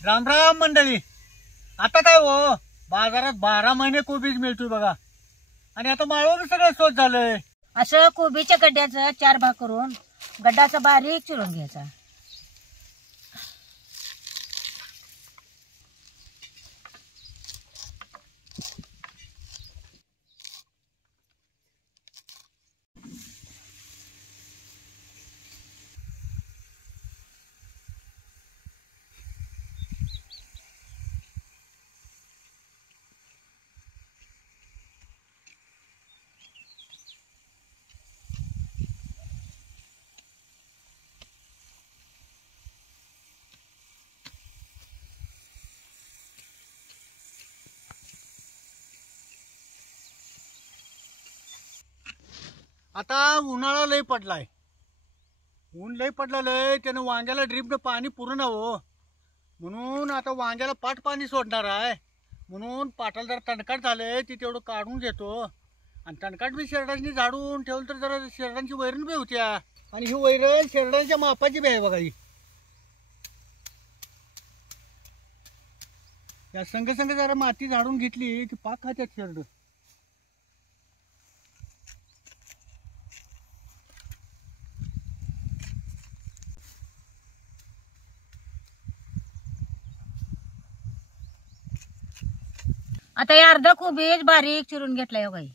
राम राम मंडळी. आता काय हो, बाजारात 12 महिने कोबीज मिळतोय बघा. आणि आता माळवं सगळं स्वच्छ झालंय. असं कोबीच्या गड्ड्याचं 4 भाग करून गड्डाचा बारीक चिरून घ्यायचा. आता उन्हाळा लय पडलाय. ऊन लय पडलं, त्यानं वांग्याला ड्रीपनं पाणी पुरण हो. म्हणून आता वांग्याला पाट पाणी सोडणार आहे. म्हणून पाटाला जरा तणकाट झालंय, ती तेवढं काढून घेतो. आणि तणकाट बी शेरडांनी झाडून ठेवलं तर जरा शेरडांची वैरण बी होत्या. आणि ही वैरण शेरडांच्या मापाची बी आहे बघा. ही या संग संग जरा माती झाडून घेतली की पाक खात्यात शेरड. आता हे अर्धा कोबीज बारीक चिरून घेतलाय हो बाई.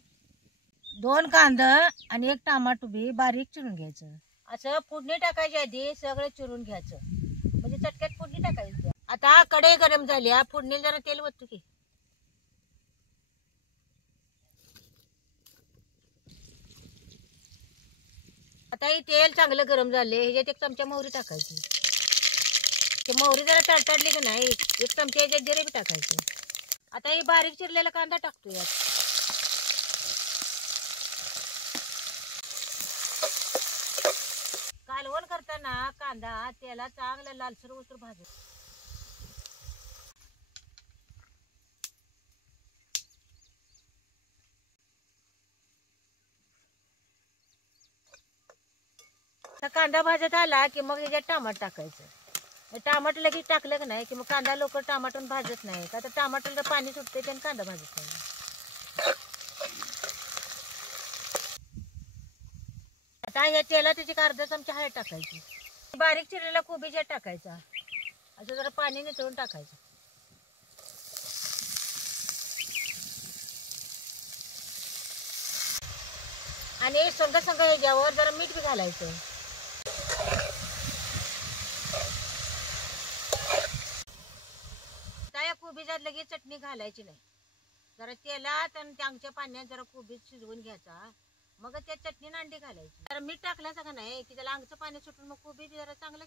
2 कांदा आणि 1 टमाटो बी बारीक चिरून घ्यायचं. असं फोडणी टाकायच्या आधी सगळं चिरून घ्यायचं, म्हणजे चटक्यात फोडणी टाकायची. आता कढई गरम झाल्या, फोडणीला जरा तेल ओतू की. आता हे तेल चांगलं गरम झाले, ह्याच्यात 1 चमचा मोहरी टाकायची. ते मोहरी जरा तडतडली की नाही 1 चमचा ह्याच्यात जिरे बी टाकायचे. आता हे बारीक चिरलेला कांदा टाकतो यात. कालवण करताना कांदा त्याला चांगला लालसर होईस्तोवर भाजायचा. कांदा भाजत आला की मग ह्याच्यात टमाटर टाकायचं. टमाटर लगेच टाकलं की नाही की मग कांदा लवकर टमाटर भाजत नाही, का तर टमाटरला पाणी सुटते त्याने कांदा भाजत नाही. आता ह्या तेलात त्याची 1/2 चमचा हळद टाकायची. बारीक चिरलेला कोबी ज्यात टाकायचा. असं जरा पाणी नितळून टाकायचं. आणि संग संग ह्याच्यावर जरा मीठ बी घालायचं. कोबीजात लगेच चटणी घालायची नाही. जरा तेलात आणि चांगच्या पाण्यात जरा कोबीज शिजवून घ्यायचा, मग त्या चटणी अंडी घालायची. जरा मीठ टाकल्याचं का नाही की त्याला अंगचं पाणी सुटून मग कोबी जरा चांगलं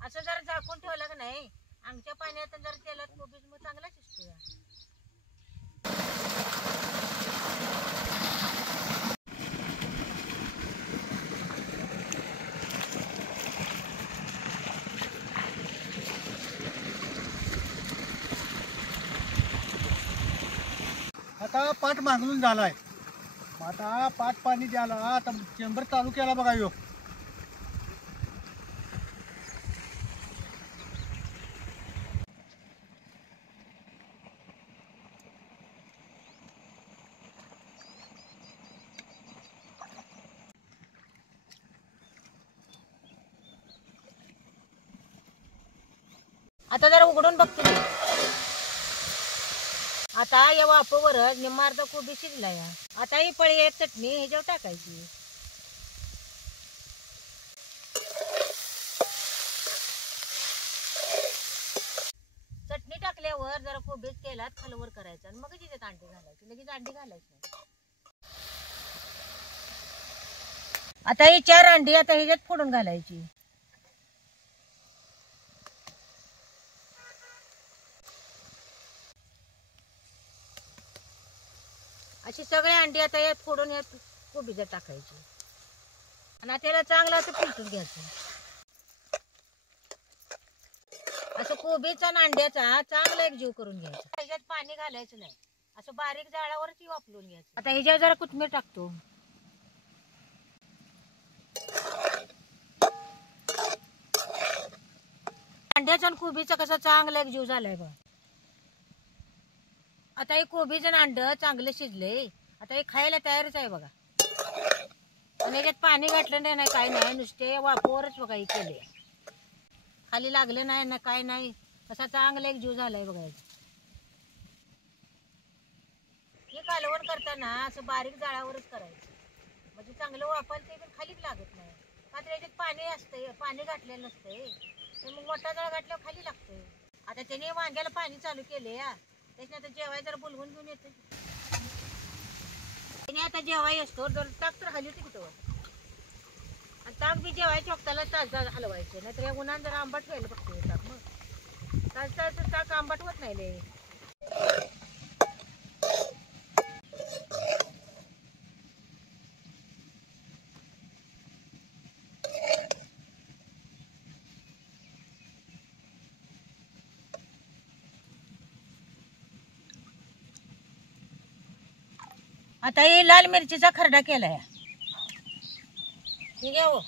असं जरा झाकून ठेवलं का नाही अंगच्या पाण्यात जरा तेलात कोबीज मग चांगला शिजतो. आता पाट मागून झालाय. आता पाट पाणी द्यायला आता चेंबर चालू केला बघा. यो आता जरा उघडून बघते. आता या वाफेवरच निम्मा अर्धा कोबी शिजला. या आता ही पळी 1 चटणी ह्याच्यावर टाकायची. चटणी टाकल्यावर जरा कोबीज तेलात खालवर करायचं आणि मग त्याच्यात अंडी घालायची. लगेच अंडी घालायची नाही. आता ही 4 अंडी आता ह्याच्यात फोडून घालायची. अशी सगळे अंडी आता यात फोडून यात कोबीजात टाकायची आणि त्याला चांगलं असं फिरटून घ्यायचं. असं कोबीचा आणि अंड्याचा चांगला एक जीव करून घ्यायचा. ह्याच्यात पाणी घालायचं नाही, असं बारीक जाळावरच वापरून घ्यायचं. आता ह्याच्यावर जरा कोथिंबीर टाकतो. अंड्याचा आणि कोबीचा कसा चांगला एक जीव झालाय बघ. आता हे कोबीचं आणि अंड चांगलं शिजलंय. आता हे खायला तयारच आहे बघा. आणि याच्यात पाणी घातलं नाही, काय नाही, नुसते वाफेवरच बघा हे केले. खाली लागलं नाही ना काय नाही. कसा चांगला एक जीव झालाय बघा. हे कालवण करताना असं बारीक जाळावरच करायचं, म्हणजे चांगलं वापरते पण खालीच लागत नाही. का तर याच्यात पाणी असतंय, पाणी घातलेलं नसतंय, तर मग मोठा जाळ घातल्यावर खाली लागतंय. आता त्याने वांग्याला पाणी चालू केले या, त्याच्याने आता जेवाय जरा बोलवून घेऊन येते. त्याने आता जेवाय असतो जर टाक तर खाली होती कुठं. आणि ताक बी जेवायच्या वक्ताला तास हलवायचं, नाहीतर या उन्हान जरा आंबट व्हायला बघते ताक. मग तास ताक आंबट होत नाही लय. आता हे लाल मिरचीचा खरडा केलाय. ठीक आहे हो.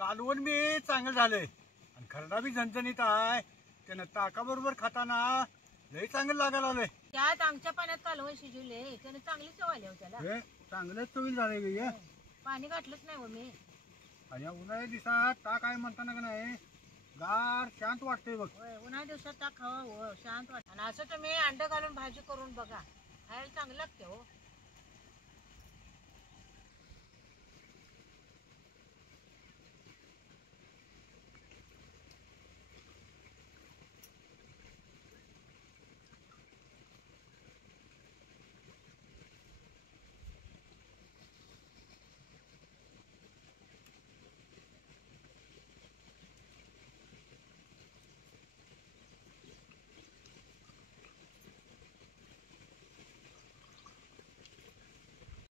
कालवण बी चांगलं झालंय आणि खरडा बी झणझणीत आहे. त्यानं ताकाबरोबर खाताना लय चांगलं लागायला आलंय. त्यात आमच्या पाण्यात कालवण शिजवले, त्याने चांगली चव आली हो त्याला. हे चांगलंच चवील झालंय गे हे. पाणी घातलंच नाही हो मी. आणि या उन्हाळ्या दिवसात ताक आहे म्हणताना का नाही गार शांत वाटतंय बघ. होय, उन्हाळ्या दिवसात ताक खावा हो, शांत वाटत. आणि असं तुम्ही अंड घालून भाजी करून बघा, खायला चांगलं लागते हो.